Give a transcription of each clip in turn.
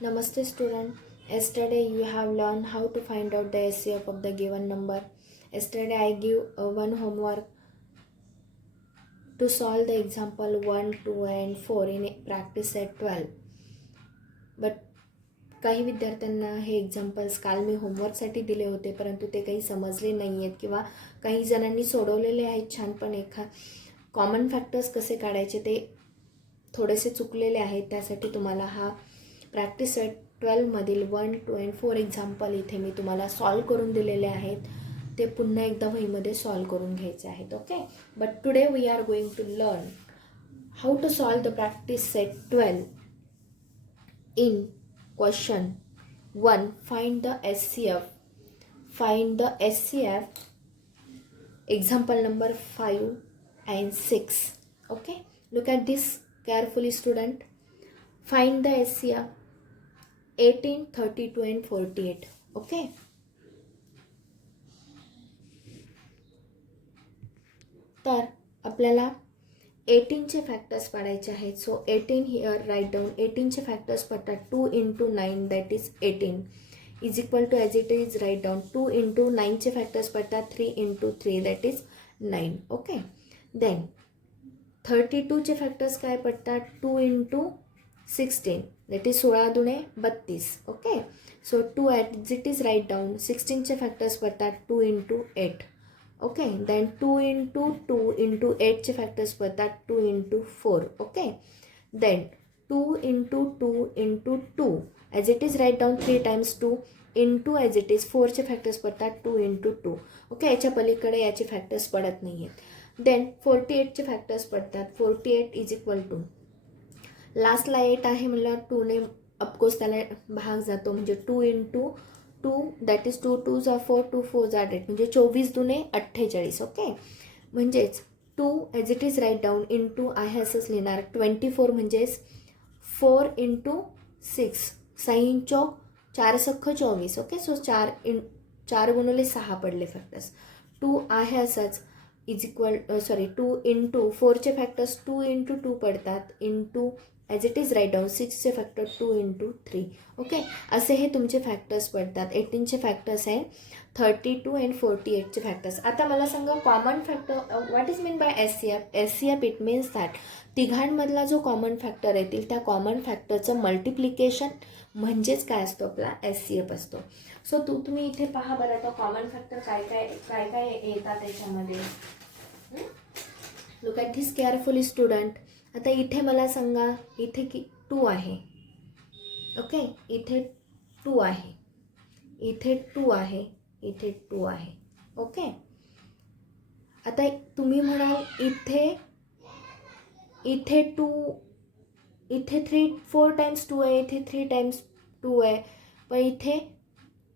Namaste student. Yesterday you have learned how to find out the SCF of the given number. Yesterday I give one homework to solve the example 1, 2 and 4 in practice set 12. But काही विद्यार्थ्यांना हे examples काल मी होमवर्कसाठी दिले होते, परंतु ते काही समजले नाही आहेत किंवा काही जणांनी सोडवलेले आहेत छान, पण कॉमन फॅक्टर्स कसे काढायचे ते थोडेसे चुकलेले आहेत. त्यासाठी तुम्हाला हा प्रॅक्टिस सेट 12मधील 1, 2 अँड 4 एक्झाम्पल इथे मी तुम्हाला सॉल्व करून दिलेले आहेत. ते पुन्हा एकदा वहीमध्ये सॉल्व करून घ्यायचे आहेत. Okay, but today we are going to learn how to solve the practice set 12 in question 1. Find the SCF. Find the SCF. Example number 5 and 6. Okay, look at this carefully student. Find the SCF 18, 32 and 48. Okay, तर आपल्याला 18चे factors पाडायचे आहेत. So 18 here right down. 18चे factors पडतात 2 into 9 that is 18 is equal to as it is right down 2 into 9चे factors पडतात 3 into 3 that is 9. Okay, then 32चे factors काय पडतात 2 into 16 दॅट इज 16 दुणे 32. Okay, so 2 as it is right down. 16चे factors पडतात 2 into 8. Okay, then 2 into 2 into 8चे factors पडतात 2 into 4. Okay, then 2 into 2 into 2 as it is right down 3 times 2 into as it is 4चे factors पडतात 2 into 2. Okay, याच्या पलीकडे याचे factors पडत नाही आहेत. देन 48चे फॅक्टर्स पडतात 48 इज इक्वल टू लास्टला 8 आहे म्हणल्यावर 2ने ऑफकोर्स त्याला भाग जातो, म्हणजे 2 into 2 that is 2 2s are 4 2 4s are 8 म्हणजे 24 दुने 48. ओके, म्हणजेच 2 as it is right down into आहे असंच लिहिणार 24 म्हणजेच 4 into 6 6 चौक 4 सख्ख 24. ओके, सो 4 गुणुले 6 पडले फॅक्टर्स. 2 आहे असंच इज इक्वल 2 into 4चे फॅक्टर्स 2 into 2 पडतात into as it is right down 6चे फॅक्टर 2 into 3. ओके, असे हे तुमचे फॅक्टर्स पडतात. 18चे फॅक्टर्स आहे 32 अँड 48चे फॅक्टर्स. आता मला सांगा common factor what is mean by SCF. SCF it means that तिघांमधला जो कॉमन फॅक्टर येतील त्या कॉमन फॅक्टरचं मल्टिप्लिकेशन म्हणजेच काय असतो आपला SCF असतो. सो तुम्ही इथे पहा बरं, आता कॉमन फॅक्टर काय काय येतात त्याच्यामध्ये. Look at this carefully student. आता इथे मला सांगा इथे की 2 आहे. ओके, इथे 2 आहे, इथे 2 आहे, इथे 2 आहे. ओके, आता तुम्ही म्हणाल इथे 2 इथे 4 times 2 आहे, इथे 3 times 2 आहे, पण इथे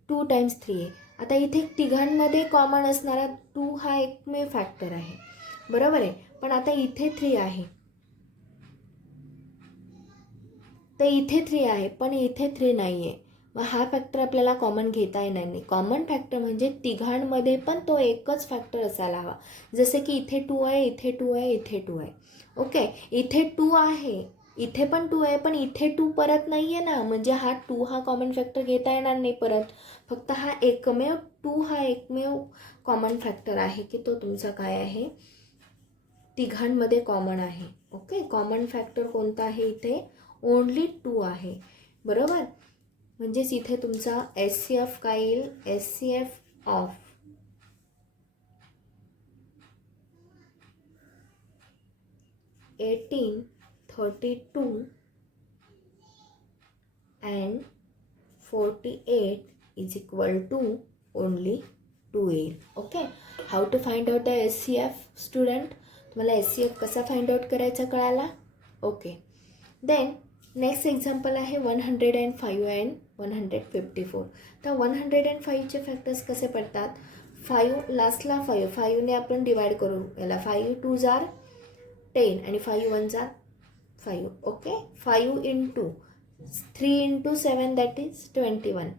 2 times 3 आहे. आता इथे तिघांमध्ये कॉमन असणारा 2 हा एकमेव फॅक्टर आहे, बरोबर आहे. पण आता इथे 3 आहे, तर इथे 3 आहे पण इथे 3 नाही आहे. मग हा फॅक्टर आपल्याला कॉमन घेता येणार नाही. कॉमन फॅक्टर म्हणजे तिघांमध्ये पण तो एकच फॅक्टर असायला हवा. जसे की इथे 2 आहे, इथे 2 आहे, इथे 2 आहे. ओके, इथे 2 आहे, इथे पण 2 आहे, पण इथे 2 परत नाही आहे ना, म्हणजे हा 2 हा कॉमन फॅक्टर घेता येणार नाही परत. फक्त हा एकमेव 2 हा एकमेव कॉमन फॅक्टर आहे की तो तुमचा काय आहे तिघांमध्ये कॉमन आहे. ओके, कॉमन फॅक्टर कोणता आहे इथे ओनली 2 आहे, बरोबर. म्हणजेच इथे तुमचा SCF काय येईल SCF of 18, 32 and 48 is equal to only 2 येईल. Okay, how to find out the SCF student. तुम्हाला SCF कसा फाइंड आउट करायचा कळाला. ओके, देन नेक्स्ट एक्झाम्पल आहे 105 अँड 154. तर 105चे फॅक्टर्स कसे पडतात 5 लास्टला 5ने आपण डिवाइड करू याला 5 2s are 10 आणि 5 1s are 5. Okay, 5 into 3 into 7 that is 21.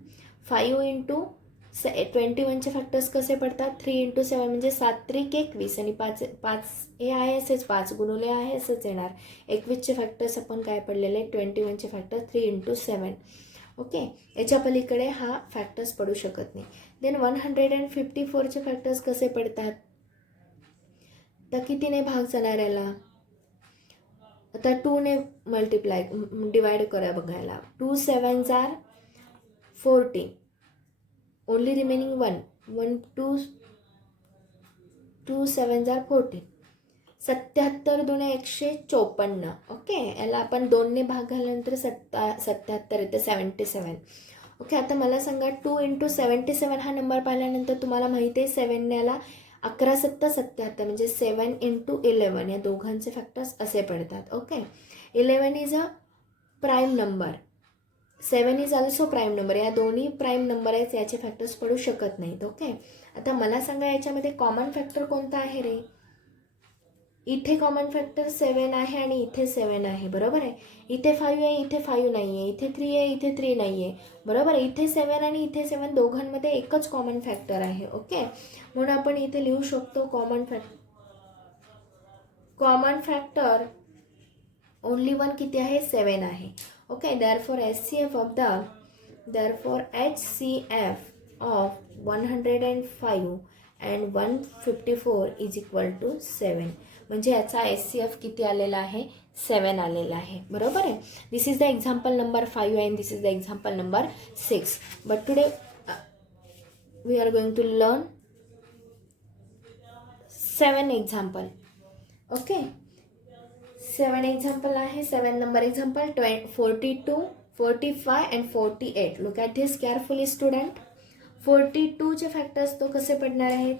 5 into 21चे फॅक्टर्स कसे पडतात 3 into 7 म्हणजे 7 त्रिक 21 आणि 5 हे आहे असेच 5 गुणुले आहे असंच येणार. 21चे फॅक्टर्स आपण काय पडलेले 21चे फॅक्टर 3 into 7. ओके, याच्या पलीकडे हा फॅक्टर्स पडू शकत नाही. देन 154चे फॅक्टर्स कसे पडतात, तर कितीने भाग जाणार याला, आता 2ने मल्टिप्लाय डिवाइड करा बघायला. 2 7 जार 14, ओनली रिमेनिंग 1 2 7 जार 14, 77 दुने 154. ओके, याला आपण 2ने भाग घाल्यानंतर 77 येते, 77. ओके, आता मला सांगा 2 × 77 हा नंबर पाहिल्यानंतर तुम्हाला माहिती आहे 7ने याला 11 7 77, म्हणजे 7 × 11 या दोघांचे फॅक्टर्स असे पडतात. Okay, 11 is a prime number, 7 is also prime number, या दोन्ही प्राईम नंबर आहेत, याचे फॅक्टर्स पडू शकत नाहीत. ओके, आता मला सांगा याच्यामध्ये कॉमन फॅक्टर कोणता आहे रे. इथे कॉमन फॅक्टर 7 आहे आणि इथे 7 आहे, बरोबर आहे. इथे 5 आहे, इथे 5 नाही आहे, इथे 3 आहे, इथे 3 नाही आहे, बरोबर आहे. इथे 7 आणि इथे 7 दोघांमध्ये एकच कॉमन फॅक्टर आहे. ओके, म्हणून आपण इथे लिहू शकतो कॉमन फॅक्टर ओनली वन किती आहे, 7 आहे. Okay, therefore HCF of 105 and 154 is equal to 7. म्हणजे याचा HCF किती आलेला आहे, 7 आलेला आहे, बरोबर आहे. This is the example number 5 and this is the example number 6. But today we are going to learn 7 example. Okay, 7 example आहे. 7 नंबर example 42, 45 and 48. Look at this carefully student. 42चे फॅक्टर्स तो कसे पडणार आहेत,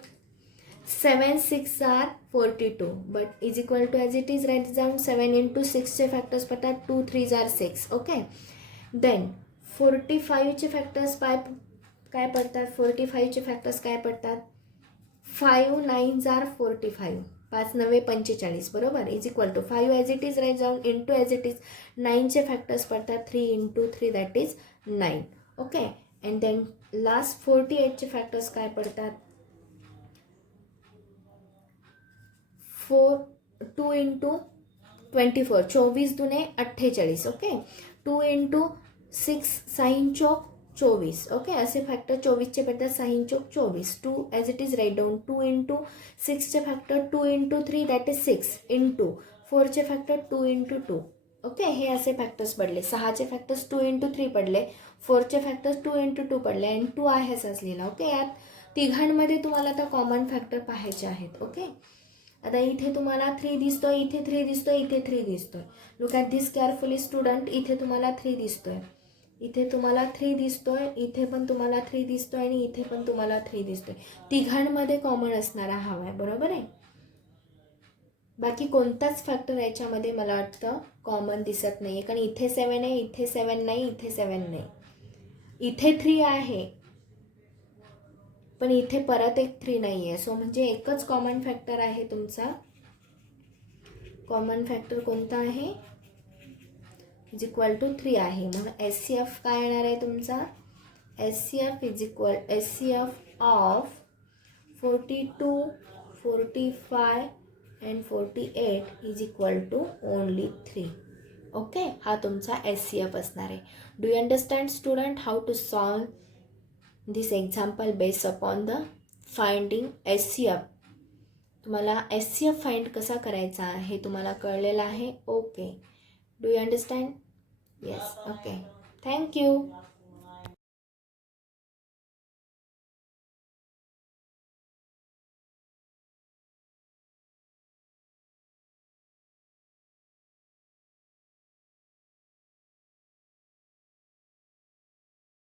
7 6 are 42, but is equal to as it is right down 7 × 6चे factors पडतात 2 3 are 6. Okay, then 45चे factors काय पडतात, 45चे फॅक्टर्स काय पडतात, 5 9 आर 45, 5 9 45, बरोबर, is equal to 5 as it is right down into as it is 9चे फॅक्टर्स पडतात 3 × 3 that is 9. Okay, and then last 48चे फॅक्टर्स काय पडतात, 2 × 24, 24 दुने 48. ओके, 2 × 6 6 चौक 24. ओके, असे फॅक्टर 24चे पडतात, 6 चौक 24. 2 as it is right down 2 × 6चे factor 2 × 3 that is 6 into 4चे factor 2 × 2. Okay, हे असे फॅक्टर्स पडले. 6चे फॅक्टर्स 2 × 3 पडले, 4चे फॅक्टर्स 2 × 2 पडले आणि 2 आहे असंच लिहिला. ओके, यात तिघांमध्ये तुम्हाला आता कॉमन फॅक्टर पाहायचे आहेत. ओके, आता इथे तुम्हाला 3 दिसतोय, इथे 3 दिसतोय, इथे 3 दिसतोय. Look at this carefully student. इथे तुम्हाला 3 दिसतोय, इथे तुम्हाला 3 दिसतोय, इथे पण तुम्हाला 3 दिसतोय आणि इथे पण तुम्हाला 3 दिसतोय. तिघांमध्ये कॉमन असणारा हवा आहे, बरोबर आहे. बाकी कोणताच फॅक्टर याच्यामध्ये मला वाटतं कॉमन दिसत नाही आहे, कारण इथे 7 आहे, इथे 7 नाही, इथे 7 नाही, इथे 3 आहे पण इथे परत एक 3 नाही आहे. सो म्हणजे एकच कॉमन फॅक्टर आहे तुमचा. कॉमन फॅक्टर कोणता आहे, इज इक्वल टू 3 आहे. म्हणून HCF काय येणार आहे तुमचा, HCF is equal HCF of 42 45 and 48 is equal to only 3. Okay, हा तुमचा HCF असणार आहे. Do you understand student how to solve this example based upon the finding HCF. तुम्हाला HCF फाइंड कसा करायचा हे तुम्हाला कळलेलं आहे. ओके, do you understand, yes. Okay, thank you.